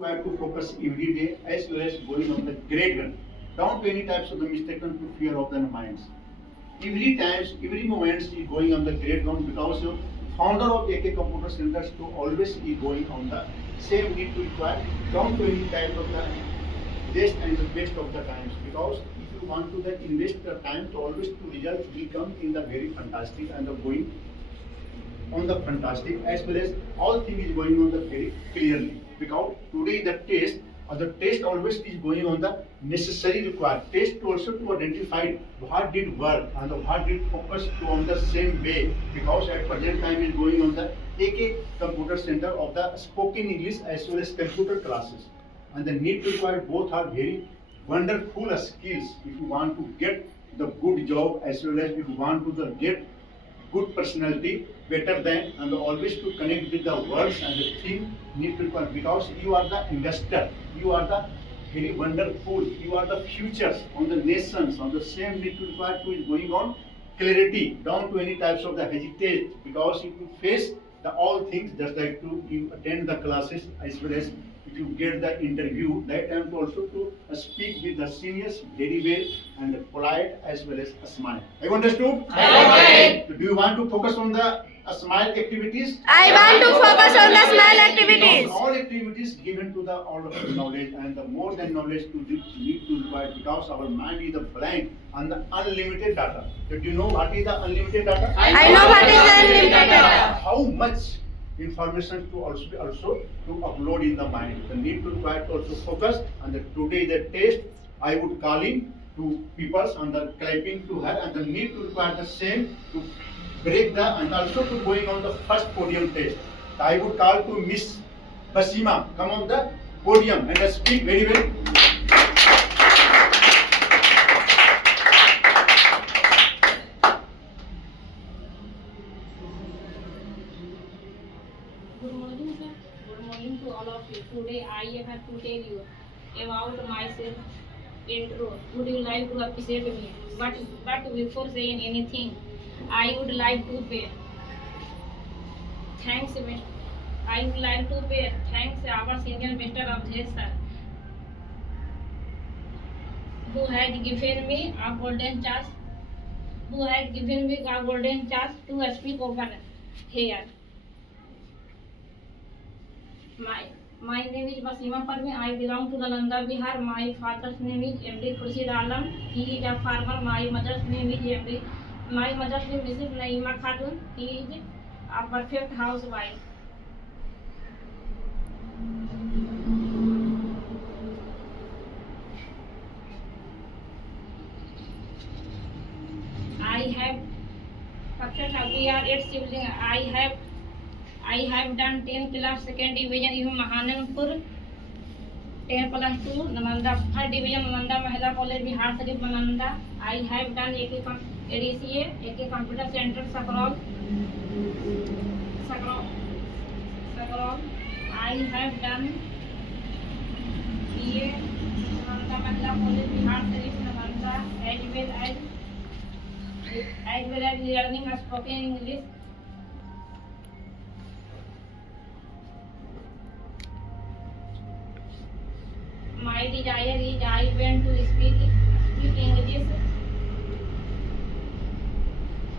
We have to focus every day as well as going on the great run. Don't do any types of the mistaken to fear of the minds. Every times, every moment is going on the great run because your founder of AK Computer Centers to always be going on the same need to require. Don't do any type of the best and the best of the times because if you want to then invest the time to always to result will come in the very fantastic and the going on the fantastic as well as all things is going on the very clearly because today the test or the test always is going on the necessary required test to also to identify what did work and what did focus to on the same way because at present time is going on the AK Computer Center of the spoken English as well as computer classes and the need to require both are very wonderful skills if you want to get the good job as well as if you want to the get good personality better than and always to connect with the words and the thing need to require because you are the investor, you are the very wonderful, you are the futures on the nations on the same need to require to is going on clarity, don't do any types of the hesitate because if you face the all things just like to you attend the classes as well as if you get the interview that time to also to speak with the seniors very well and polite as well as a smile. Have you understood? Okay. Do you want to focus on the smile activities? I want to focus on the small activities. All activities given to the all of the knowledge and the more than knowledge to need to require because our mind is the blank and the unlimited data. Do you know what is the unlimited data? I know what is the unlimited data. How much information to also to upload in the mind. The need to require to also focus and the today the test I would call in to people and the clapping to her and the need to require the same to break the and also to going on the first podium test. I would call to Miss Basima come on the podium and speak very well. Good morning, sir. Good morning to all of you. Today I have to tell you about myself intro. Would you like to appreciate me? But before saying anything, I would like to pay thanks. I would like to pay thanks our senior Mr. Abdhesh sir, who had given me a golden chance. To speak over here. My name is Basima Parveen. I belong to Nalanda, Bihar. My father's name is M.D. Khurshid Alam. He is a farmer. My mother's name is Mrs. Naima Khatun. He is a perfect housewife. We are 8 siblings. I have done 10 class second division in Mahananpur, 10 plus 2 Nalanda, 3rd division Nalanda Mahila College, Bihar Sharif, Nalanda. I have done ADCA, AK Computer Center, Sakrol. I have done BA, Nalanda Mahila College, Bihar Sharif, Nalanda, as well as learning a spoken English. My desire is I want to speak English.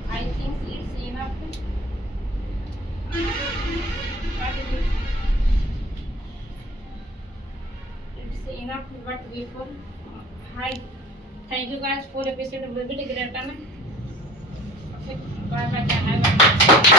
I think it's enough. It's enough. But before, hi, thank you guys for appreciating. Will be great. Bye bye.